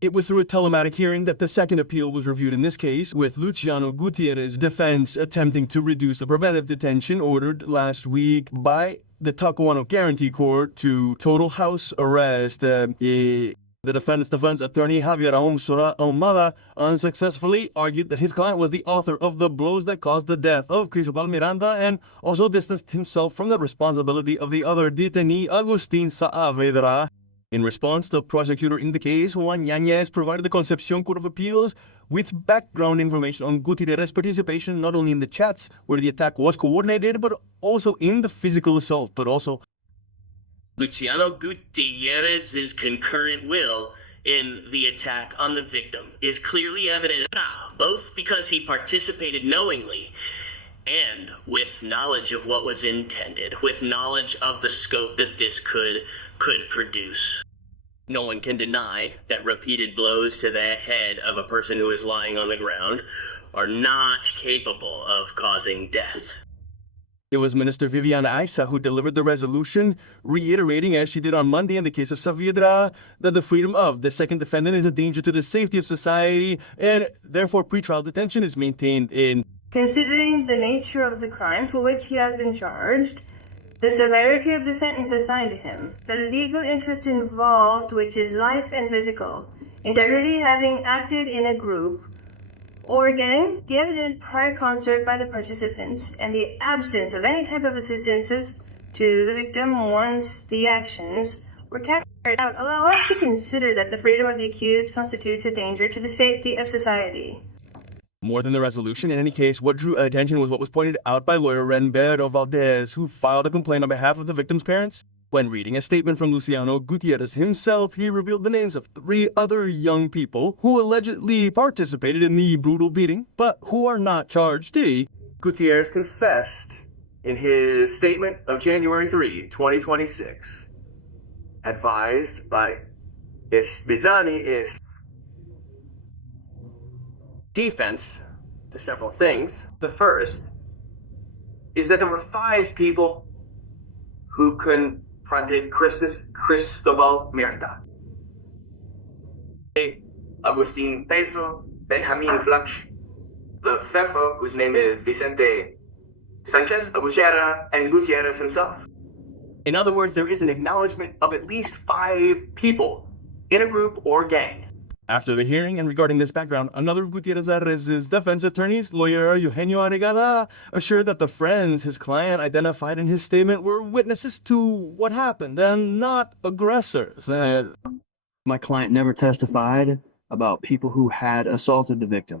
It was through a telematic hearing that the second appeal was reviewed in this case, with Luciano Gutierrez's defense attempting to reduce a preventive detention ordered last week by the Talcahuano Guarantee Court to total house arrest. The defense attorney Javier Ahumsora Ahumada unsuccessfully argued that his client was the author of the blows that caused the death of Cristóbal Miranda and also distanced himself from the responsibility of the other detainee, Agustin Saavedra. In response, the prosecutor in the case, Juan Yanez, provided the Concepcion Court of Appeals with background information on Gutierrez's participation not only in the chats where the attack was coordinated, but also in the physical assault, but also Luciano Gutierrez's concurrent will in the attack on the victim is clearly evident now, both because he participated knowingly and with knowledge of what was intended, with knowledge of the scope that this could produce. No one can deny that repeated blows to the head of a person who is lying on the ground are not capable of causing death. It was Minister Viviana Isa who delivered the resolution, reiterating, as she did on Monday in the case of Saavedra, that the freedom of the second defendant is a danger to the safety of society, and therefore pretrial detention is maintained in. Considering the nature of the crime for which he has been charged, the severity of the sentence assigned to him, the legal interest involved, which is life and physical integrity, having acted in a group or gang, the evident prior concert by the participants, and the absence of any type of assistances to the victim once the actions were carried out, allow us to consider that the freedom of the accused constitutes a danger to the safety of society. More than the resolution, in any case, what drew attention was what was pointed out by lawyer Renbero Valdez, who filed a complaint on behalf of the victim's parents. When reading a statement from Luciano Gutierrez himself, he revealed the names of 3 other young people who allegedly participated in the brutal beating, but who are not charged. Gutierrez confessed in his statement of January 3, 2026, advised by Bizani defense to several things. The first is that there were 5 people who confronted Cristóbal Miranda. Agustin Peso, Benjamin Flach, the FEFO, whose name is Vicente Sanchez Abuchera, and Gutierrez himself. In other words, there is an acknowledgement of at least 5 people in a group or gang. After the hearing and regarding this background, another of Gutierrez's defense attorneys, lawyer Eugenio Arregada, assured that the friends his client identified in his statement were witnesses to what happened and not aggressors. My client never testified about people who had assaulted the victim.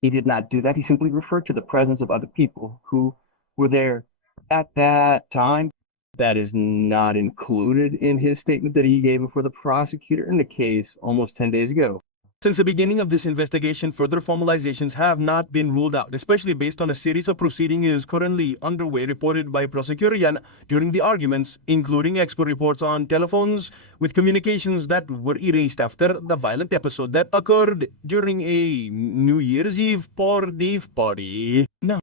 He did not do that. He simply referred to the presence of other people who were there at that time. That is not included in his statement that he gave before the prosecutor in the case almost 10 days ago. Since the beginning of this investigation, further formalizations have not been ruled out, especially based on a series of proceedings currently underway reported by Prosecutor Yan during the arguments, including expert reports on telephones with communications that were erased after the violent episode that occurred during a New Year's Eve party. Now,